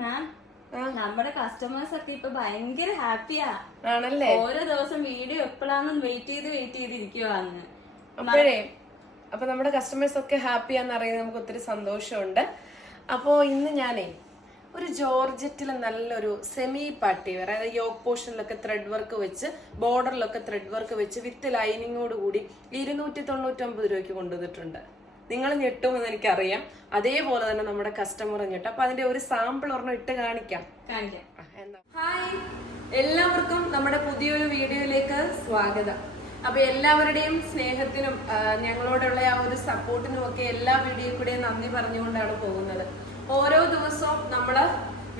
മാം നമ്മുടെ കസ്റ്റമേഴ്സ് ഒക്കെ ഇപ്പൊ ഭയങ്കര ഹാപ്പിയാ ആണല്ലേ? ഓരോ ദിവസം വീഡിയോ എപ്പോഴാണെന്ന് വെയിറ്റ് ചെയ്ത് വെയിറ്റ് ചെയ്തിരിക്കുവാന്ന്. അപ്പോഴേ അപ്പൊ നമ്മുടെ കസ്റ്റമേഴ്സ് ഒക്കെ ഹാപ്പിയാന്ന് അറിയുന്നത് നമുക്ക് ഒത്തിരി സന്തോഷമുണ്ട്. അപ്പോൾ ഇന്ന് ഞാനേ ഒരു ജോർജറ്റിലെ നല്ലൊരു സെമി പാർട്ടി വെയർ അതായത് യോക്ക് പോർഷനിലൊക്കെ ത്രെഡ് വർക്ക് വെച്ച് ബോർഡറിലൊക്കെ ത്രെഡ് വർക്ക് വെച്ച് വിത്ത് ലൈനിങ്ങോട് കൂടി ഇരുന്നൂറ്റി തൊണ്ണൂറ്റൊമ്പത് രൂപയ്ക്ക് കൊണ്ടുവന്നിട്ടുണ്ട്. നിങ്ങൾ ഞെട്ടുമെന്ന് എനിക്കറിയാം. അതേപോലെ തന്നെ നമ്മുടെ കസ്റ്റമർ ഞെട്ടും. അപ്പൊ അതിന്റെ ഒരു സാമ്പിൾ ഒരെണ്ണം ഇട്ട് കാണിക്കാം? ഹായ് എല്ലാവർക്കും നമ്മുടെ പുതിയൊരു വീഡിയോയിലേക്ക് സ്വാഗതം. അപ്പൊ എല്ലാവരുടെയും സ്നേഹത്തിനും ഞങ്ങളോടുള്ള ആ ഒരു സപ്പോർട്ടിനും ഒക്കെ എല്ലാ വീഡിയോ കൂടെയും നന്ദി പറഞ്ഞുകൊണ്ടാണ് പോകുന്നത്. ഓരോ ദിവസവും നമ്മൾ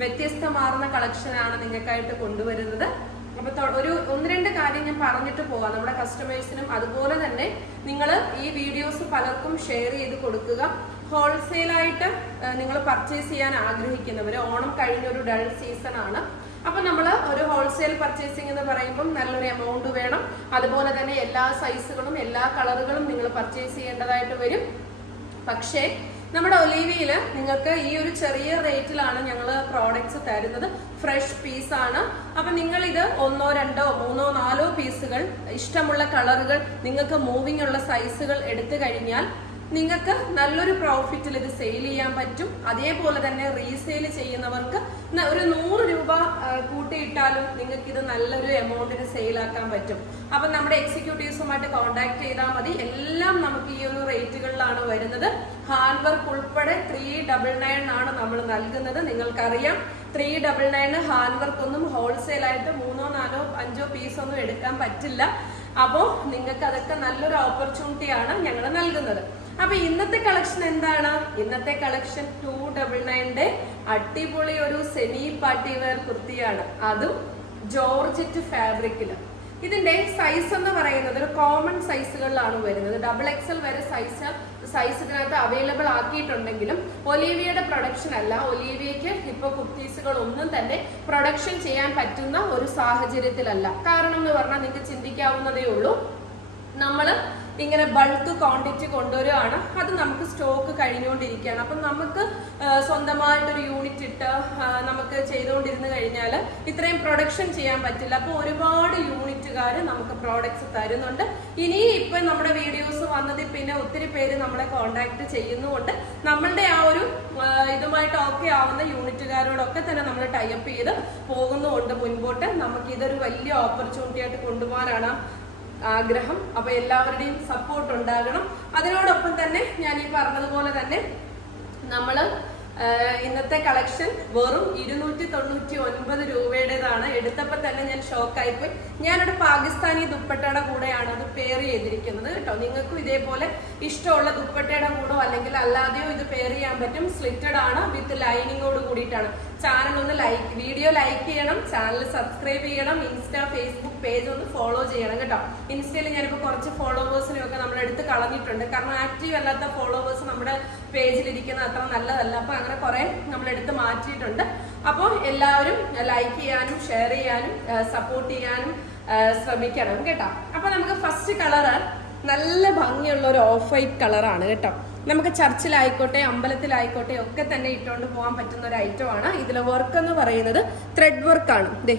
വ്യത്യസ്തമാർന്ന കളക്ഷനാണ് നിങ്ങൾക്കായിട്ട് കൊണ്ടുവരുന്നത്. അപ്പൊ ഒരു ഒന്ന് രണ്ട് കാര്യം ഞാൻ പറഞ്ഞിട്ട് പോവാം. നമ്മുടെ കസ്റ്റമേഴ്സിനും അതുപോലെ തന്നെ നിങ്ങൾ ഈ വീഡിയോസ് പലർക്കും ഷെയർ ചെയ്ത് കൊടുക്കുക. ഹോൾസെയിലായിട്ട് നിങ്ങൾ പർച്ചേസ് ചെയ്യാൻ ആഗ്രഹിക്കുന്നവർ ഓണം കഴിഞ്ഞ ഒരു ഡൾ സീസൺ ആണ്. അപ്പൊ നമ്മൾ ഒരു ഹോൾസെയിൽ പർച്ചേസിംഗ് എന്ന് പറയുമ്പോൾ നല്ലൊരു എമൗണ്ട് വേണം. അതുപോലെ തന്നെ എല്ലാ സൈസുകളും എല്ലാ കളറുകളും നിങ്ങൾ പർച്ചേസ് ചെയ്യേണ്ടതായിട്ട് വരും. പക്ഷേ നമ്മുടെ ഒലീവിയിൽ നിങ്ങൾക്ക് ഈ ഒരു ചെറിയ റേറ്റിലാണ് ഞങ്ങൾ പ്രോഡക്ട്സ് തരുന്നത്. ഫ്രഷ് പീസ് ആണ്. അപ്പം നിങ്ങൾ ഇത് ഒന്നോ രണ്ടോ മൂന്നോ നാലോ പീസുകൾ ഇഷ്ടമുള്ള കളറുകൾ നിങ്ങൾക്ക് മൂവിംഗ് ഉള്ള സൈസുകൾ എടുത്തു കഴിഞ്ഞാൽ നിങ്ങൾക്ക് നല്ലൊരു പ്രോഫിറ്റിൽ ഇത് സെയിൽ ചെയ്യാൻ പറ്റും. അതേപോലെ തന്നെ റീസെയിൽ ചെയ്യുന്നവർക്ക് ഒരു നൂറ് രൂപ കൂട്ടിയിട്ടാലും നിങ്ങൾക്ക് ഇത് നല്ലൊരു എമൗണ്ടിന് സെയിലാക്കാൻ പറ്റും. അപ്പൊ നമ്മുടെ എക്സിക്യൂട്ടീവ്സുമായിട്ട് കോൺടാക്ട് ചെയ്താൽ മതി. എല്ലാം നമുക്ക് ഈ ഒരു റേറ്റുകളിലാണ് വരുന്നത്. ഹാൻഡ് വർക്ക് ഉൾപ്പെടെ ത്രീ ഡബിൾ നയൻ ആണ് നമ്മൾ നൽകുന്നത്. നിങ്ങൾക്കറിയാം. Three double nine hand work ഒന്നും ഹോൾസെയിൽ ആയിട്ട് മൂന്നോ നാലോ അഞ്ചോ പീസ് ഒന്നും എടുക്കാൻ പറ്റില്ല. അപ്പോൾ നിങ്ങൾക്ക് അതൊക്കെ നല്ലൊരു ഓപ്പർച്യൂണിറ്റിയാണ് ഞങ്ങൾ നൽകുന്നത്. അപ്പൊ ഇന്നത്തെ കളക്ഷൻ എന്താണ്? ഇന്നത്തെ കളക്ഷൻ ടു ഡബിൾ നയന്റെ അടിപൊളി ഒരു സെമി പാർട്ടി വെയർ കുർത്തിയാണ്. അതും ജോർജറ്റ് ഫാബ്രിക്കിൽ ഇതിന്റെ സൈസ് എന്ന് പറയുന്നത് ഒരു കോമൺ സൈസുകളിലാണ് വരുന്നത്. ഡബിൾ എക്സൽ വരെ സൈസ് സൈസ് ഇതിനകത്ത് അവൈലബിൾ ആക്കിയിട്ടുണ്ടെങ്കിലും ഒലീവിയയുടെ പ്രൊഡക്ഷൻ അല്ല. ഒലീവിയയ്ക്ക് ഇപ്പോൾ കുർത്തീസുകൾ ഒന്നും തന്നെ പ്രൊഡക്ഷൻ ചെയ്യാൻ പറ്റുന്ന ഒരു സാഹചര്യത്തിലല്ല. കാരണം എന്ന് പറഞ്ഞാൽ നിങ്ങൾക്ക് ചിന്തിക്കാവുന്നതേ ഉള്ളൂ നമ്മൾ ഇങ്ങനെ ബൾക്ക് ക്വാണ്ടിറ്റി കൊണ്ടുവരികയാണ് അത് നമുക്ക് സ്റ്റോക്ക് കഴിഞ്ഞുകൊണ്ടിരിക്കുകയാണ്. അപ്പം നമുക്ക് സ്വന്തമായിട്ടൊരു യൂണിറ്റ് ഇട്ട് നമുക്ക് ചെയ്തുകൊണ്ടിരുന്ന് കഴിഞ്ഞാൽ ഇത്രയും പ്രൊഡക്ഷൻ ചെയ്യാൻ പറ്റില്ല. അപ്പോൾ ഒരുപാട് യൂണിറ്റുകാർ നമുക്ക് പ്രോഡക്ട്സ് തരുന്നുണ്ട്. ഇനി ഇപ്പം നമ്മുടെ വീഡിയോസ് വന്നതിൽ പിന്നെ ഒത്തിരി പേര് നമ്മളെ കോണ്ടാക്ട് ചെയ്യുന്നുമുണ്ട്. നമ്മളുടെ ആ ഒരു ഇതുമായിട്ട് ഓക്കെ ആവുന്ന യൂണിറ്റുകാരോടൊക്കെ തന്നെ നമ്മൾ ടൈപ്പ് ചെയ്ത് പോകുന്നുമുണ്ട് മുൻപോട്ട്. നമുക്ക് ഇതൊരു വലിയ ഓപ്പർച്യൂണിറ്റി ആയിട്ട് കൊണ്ടുപോകാനാണ് ആഗ്രഹം അപ്പൊ എല്ലാവരുടെയും സപ്പോർട്ട് ഉണ്ടാകണം. അതിനോടൊപ്പം തന്നെ ഞാൻ ഈ പറഞ്ഞതുപോലെ തന്നെ നമ്മൾ ഇന്നത്തെ കളക്ഷൻ വെറും ഇരുന്നൂറ്റി തൊണ്ണൂറ്റി ഒൻപത് രൂപയുടേതാണ്. എടുത്തപ്പോൾ തന്നെ ഞാൻ ഷോക്കായിപ്പോയി ഞാനൊരു പാകിസ്ഥാനി ദുപ്പട്ടയുടെ കൂടെയാണ് അത് പെയർ ചെയ്തിരിക്കുന്നത് കേട്ടോ. നിങ്ങൾക്കും ഇതേപോലെ ഇഷ്ടമുള്ള ദുപ്പട്ടയുടെ കൂടോ അല്ലെങ്കിൽ അല്ലാതെയോ ഇത് പെയർ ചെയ്യാൻ പറ്റും. സ്ലിറ്റഡ് ആണ് വിത്ത് ലൈനിങ്ങോട് കൂടിയിട്ടാണ്. ചാനൽ ഒന്ന് ലൈക്ക് വീഡിയോ ലൈക്ക് ചെയ്യണം ചാനൽ സബ്സ്ക്രൈബ് ചെയ്യണം ഇൻസ്റ്റ ഫേസ്ബുക്ക് പേജ് ഒന്ന് ഫോളോ ചെയ്യണം കേട്ടോ. ഇൻസ്റ്റയിൽ ഞാനിപ്പോൾ കുറച്ച് ഫോളോവേഴ്സിനെ ഒക്കെ നമ്മൾ എടുത്ത് കളഞ്ഞിട്ടുണ്ട്. കാരണം ആക്റ്റീവ് അല്ലാത്ത ഫോളോവേഴ്സ് നമ്മുടെ പേജിൽ ഇരിക്കുന്നത് അത്ര നല്ലതല്ല. അപ്പോൾ അങ്ങനെ കുറേ നമ്മൾ എടുത്ത് മാറ്റിയിട്ടുണ്ട്. അപ്പോൾ എല്ലാവരും ലൈക്ക് ചെയ്യാനും ഷെയർ ചെയ്യാനും സപ്പോർട്ട് ചെയ്യാനും ശ്രമിക്കണം കേട്ടോ. അപ്പോൾ നമുക്ക് ഫസ്റ്റ് കളറ് നല്ല ഭംഗിയുള്ള ഒരു ഓഫ് വൈറ്റ് കളറാണ് കേട്ടോ. നമുക്ക് ചർച്ചിലായിക്കോട്ടെ അമ്പലത്തിലായിക്കോട്ടെ ഒക്കെ തന്നെ ഇട്ടുകൊണ്ട് പോകാൻ പറ്റുന്ന ഒരു ഐറ്റം ആണ്. ഇതിലെ വർക്ക് എന്ന് പറയുന്നത് ത്രെഡ് വർക്കാണ് ദേ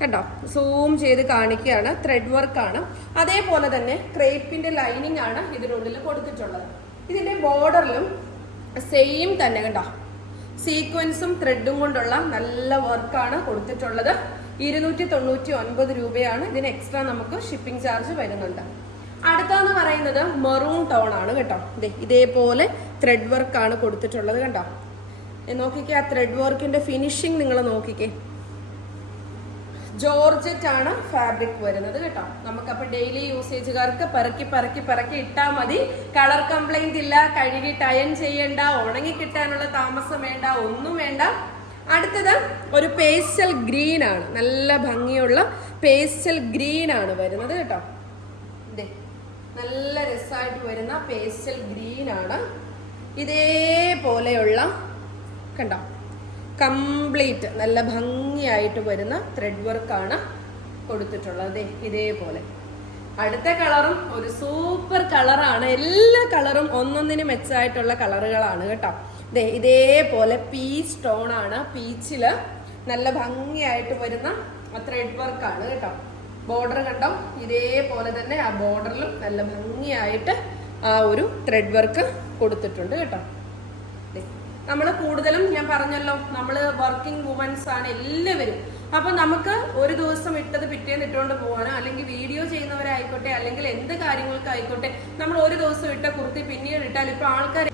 കണ്ടോ? സൂം ചെയ്ത് കാണിക്കുകയാണ്. ത്രെഡ് വർക്കാണ് അതേപോലെ തന്നെ ക്രേപ്പിന്റെ ലൈനിങ് ആണ് ഇതിനുള്ളിൽ കൊടുത്തിട്ടുള്ളത്. ഇതിന്റെ ബോർഡറിലും സെയിം തന്നെ കണ്ടോ? സീക്വൻസും ത്രെഡും കൊണ്ടുള്ള നല്ല വർക്കാണ് കൊടുത്തിട്ടുള്ളത്. ഇരുന്നൂറ്റി തൊണ്ണൂറ്റി ഒൻപത് രൂപയാണ് ഇതിന് എക്സ്ട്രാ നമുക്ക് ഷിപ്പിംഗ് ചാർജ് വരുന്നുണ്ട്. അടുത്തെന്ന് പറയുന്നത് മെറൂൺ ടോൺ ആണ് കേട്ടോ. ഇതേപോലെ ത്രെഡ് വർക്ക് ആണ് കൊടുത്തിട്ടുള്ളത് കണ്ടോ? നോക്കിക്കേ ആ ത്രെഡ് വർക്കിന്റെ ഫിനിഷിങ് നിങ്ങൾ നോക്കിക്കേ. ജോർജറ്റ് ആണ് ഫാബ്രിക് വരുന്നത് കേട്ടോ. നമുക്കപ്പോ ഡെയിലി യൂസേജുകാർക്ക് പറക്കി പറക്കി പറക്കി ഇട്ടാൽ മതി. കളർ കംപ്ലൈന്റ് ഇല്ല കഴുകി ടയൻ ചെയ്യണ്ട ഉണങ്ങി കിട്ടാനുള്ള താമസം വേണ്ട ഒന്നും വേണ്ട. അടുത്തത് ഒരു പേസ്റ്റൽ ഗ്രീൻ ആണ്. നല്ല ഭംഗിയുള്ള പേസ്റ്റൽ ഗ്രീൻ ആണ് വരുന്നത് കേട്ടോ. നല്ല രസമായിട്ട് വരുന്ന പേസ്റ്റൽ ഗ്രീൻ ആണ്. ഇതേപോലെയുള്ള കണ്ടോ കംപ്ലീറ്റ് നല്ല ഭംഗിയായിട്ട് വരുന്ന ത്രെഡ് വർക്കാണ് കൊടുത്തിട്ടുള്ളത്. ഇതേപോലെ. അടുത്ത കളറും ഒരു സൂപ്പർ കളറാണ് എല്ലാ കളറും ഒന്നൊന്നിന് മെച്ചായിട്ടുള്ള കളറുകളാണ് കേട്ടോ. ദേ ഇതേപോലെ പീച്ച് ആണ്. പീച്ചിൽ നല്ല ഭംഗിയായിട്ട് വരുന്ന ത്രെഡ് വർക്കാണ് കേട്ടോ. ബോർഡർ കണ്ടോ? ഇതേപോലെ തന്നെ ആ ബോർഡറിലും നല്ല ഭംഗിയായിട്ട് ആ ഒരു ത്രെഡ് വർക്ക് കൊടുത്തിട്ടുണ്ട് കേട്ടോ. നമ്മൾ കൂടുതലും ഞാൻ പറഞ്ഞല്ലോ നമ്മൾ വർക്കിംഗ് വുമൻസ് ആണ് എല്ലാവരും. അപ്പൊ നമുക്ക് ഒരു ദിവസം ഇട്ടത് പിറ്റേന്ന് ഇട്ടുകൊണ്ട് പോകാനോ അല്ലെങ്കിൽ വീഡിയോ ചെയ്യുന്നവരായിക്കോട്ടെ അല്ലെങ്കിൽ എന്ത് കാര്യങ്ങൾക്കായിക്കോട്ടെ നമ്മൾ ഒരു ദിവസം ഇട്ട കുർത്തി പിന്നീട് ഇട്ടാൽ ഇപ്പൊ ആൾക്കാർ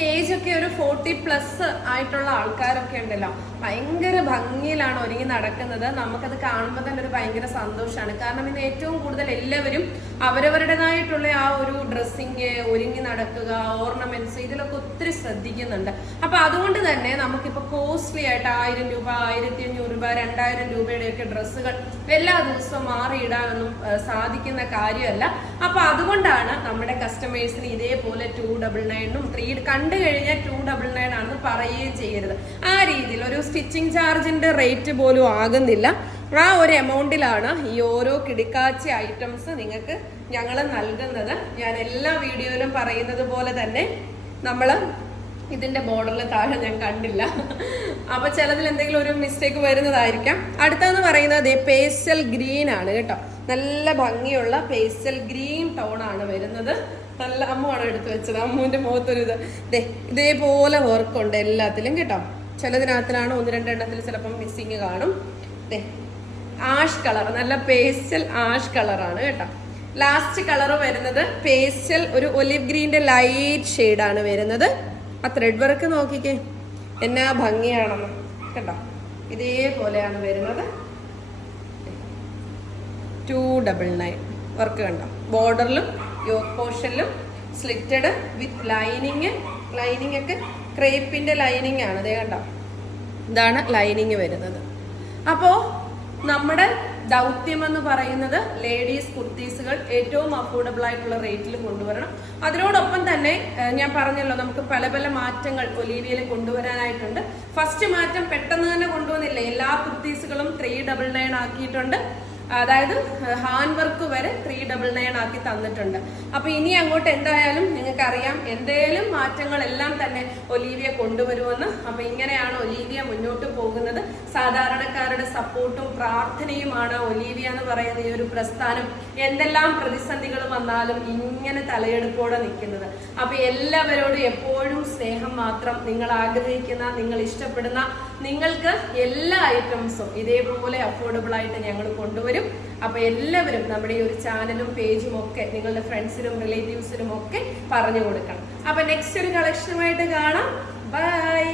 ഏജ് ഒക്കെ ഒരു ഫോർട്ടി പ്ലസ് ആയിട്ടുള്ള ആൾക്കാരൊക്കെ ഉണ്ടല്ലോ. ഭയങ്കര ഭംഗിയിലാണ് ഒരുങ്ങി നടക്കുന്നത്. നമുക്കത് കാണുമ്പോൾ തന്നെ ഒരു ഭയങ്കര സന്തോഷമാണ് കാരണം ഇന്ന് ഏറ്റവും കൂടുതൽ എല്ലാവരും അവരവരുടേതായിട്ടുള്ള ആ ഒരു ഡ്രസ്സിങ് ഒരുങ്ങി നടക്കുക ഓർണമെന്റ്സ് ഇതിലൊക്കെ ഒത്തിരി ശ്രദ്ധിക്കുന്നുണ്ട്. അപ്പൊ അതുകൊണ്ട് തന്നെ നമുക്കിപ്പോൾ കോസ്റ്റ്ലി ആയിട്ട് ആയിരം രൂപ ആയിരത്തി അഞ്ഞൂറ് രൂപ രണ്ടായിരം രൂപയുടെയൊക്കെ ഡ്രസ്സുകൾ എല്ലാ ദിവസവും മാറിയിടാനൊന്നും സാധിക്കുന്ന കാര്യമല്ല. അപ്പൊ അതുകൊണ്ടാണ് നമ്മുടെ കസ്റ്റമേഴ്സിന് ഇതേപോലെ ടു ഡബിൾ നയനും ത്രീ കണ്ടു കഴിഞ്ഞാൽ ടു ഡബിൾ നയൻ ആണെന്ന് പറയുകയും ചെയ്യരുത്. ആ രീതിയിൽ ഒരു സ്റ്റിച്ചിങ് ചാർജിന്റെ റേറ്റ് പോലും ആകുന്നില്ല. ആ ഒരു എമൗണ്ടിലാണ് ഈ ഓരോ കിടിക്കാച്ചി ഐറ്റംസ് നിങ്ങൾക്ക് ഞങ്ങൾ നൽകുന്നത്. ഞാൻ എല്ലാ വീഡിയോയിലും പറയുന്നത് പോലെ തന്നെ നമ്മൾ ഇതിന്റെ ബോർഡറിൽ താഴെ ഞാൻ കണ്ടില്ല. അപ്പൊ ചിലതിൽ എന്തെങ്കിലും ഒരു മിസ്റ്റേക്ക് വരുന്നതായിരിക്കാം. അടുത്തെന്ന് പറയുന്നത് പേസ്റ്റൽ ഗ്രീൻ ആണ് കേട്ടോ. നല്ല ഭംഗിയുള്ള പേസ്റ്റൽ ഗ്രീൻ ടോൺ ആണ് വരുന്നത്. നല്ല അമ്മുവാണ് എടുത്തു വെച്ചത്. അമ്മുവിന്റെ മുഖത്തൊരു ഇത്. ദേ ഇതേപോലെ വർക്കുണ്ട് എല്ലാത്തിലും കേട്ടോ. ചിലതിനകത്തിലാണ് ഒന്ന് രണ്ടെണ്ണത്തിൽ ചിലപ്പം മിസ്സിങ് കാണും. ദേ ആഷ് കളർ നല്ല പേസ്റ്റൽ ആഷ് കളറാണ് കേട്ടോ. ലാസ്റ്റ് കളർ വരുന്നത് പേസ്റ്റൽ ഒരു ഒലിവ് ഗ്രീന്റെ ലൈറ്റ് ഷെയ്ഡാണ് വരുന്നത്. ആ ത്രെഡ് വർക്ക് നോക്കിക്കേ. എന്നാ ഭംഗിയാണെന്ന് കേട്ടോ. ഇതേപോലെയാണ് വരുന്നത്. ടു ഡബിൾ നയൻ വർക്ക് കണ്ടോ. ബോർഡറിലും യോക്ക് പോർഷനിലും സ്ലിറ്റഡ് വിത്ത് ലൈനിങ് ലൈനിങ് ഒക്കെ ക്രേപ്പിന്റെ ലൈനിങ് ആണ്. അതേ കണ്ടോ? ഇതാണ് ലൈനിങ് വരുന്നത്. അപ്പോ നമ്മുടെ ദൗത്യം എന്ന് പറയുന്നത് ലേഡീസ് കുർത്തീസുകൾ ഏറ്റവും അഫോർഡബിൾ ആയിട്ടുള്ള റേറ്റിൽ കൊണ്ടുവരണം. അതിനോടൊപ്പം തന്നെ ഞാൻ പറഞ്ഞല്ലോ നമുക്ക് പല പല മാറ്റങ്ങൾ ഒലീവിയയിൽ കൊണ്ടുവരാനായിട്ടുണ്ട്. ഫസ്റ്റ് മാറ്റം പെട്ടെന്ന് തന്നെ കൊണ്ടുവന്നില്ല? എല്ലാ കുർത്തീസുകളും ത്രീ ഡബിൾ നയൻ ആക്കിയിട്ടുണ്ട്. അതായത് ഹാൻഡ് വർക്ക് വരെ ത്രീ ഡബിൾ നയൻ ആക്കി തന്നിട്ടുണ്ട്. അപ്പൊ ഇനി അങ്ങോട്ട് എന്തായാലും നിങ്ങൾക്ക് അറിയാം എന്തേലും മാറ്റങ്ങളെല്ലാം തന്നെ ഒലീവിയ കൊണ്ടുവരുമെന്ന്. അപ്പൊ ഇങ്ങനെയാണ് ഒലീവിയ മുന്നോട്ട് പോകുന്നത്. സാധാരണക്കാരുടെ സപ്പോർട്ടും പ്രാർത്ഥനയുമാണ് ഒലീവിയ എന്ന് പറയുന്ന ഈ ഒരു പ്രസ്ഥാനം. എന്തെല്ലാം പ്രതിസന്ധികൾ വന്നാലും ഇങ്ങനെ തലയെടുപ്പോടെ നിൽക്കുന്നത്. അപ്പൊ എല്ലാവരോടും എപ്പോഴും സ്നേഹം മാത്രം നിങ്ങൾ ആഗ്രഹിക്കുന്ന നിങ്ങൾ ഇഷ്ടപ്പെടുന്ന നിങ്ങൾക്ക് എല്ലാ ഐറ്റംസും ഇതേപോലെ അഫോർഡബിൾ ആയിട്ട് ഞങ്ങൾ കൊണ്ടുവരും. അപ്പൊ എല്ലാവരും നമ്മുടെ ഈ ഒരു ചാനലും പേജും ഒക്കെ നിങ്ങളുടെ ഫ്രണ്ട്സിനും റിലേറ്റീവ്സിനും ഒക്കെ പറഞ്ഞു കൊടുക്കണം. അപ്പൊ നെക്സ്റ്റ് ഒരു കളക്ഷനുമായിട്ട് കാണാം. ബൈ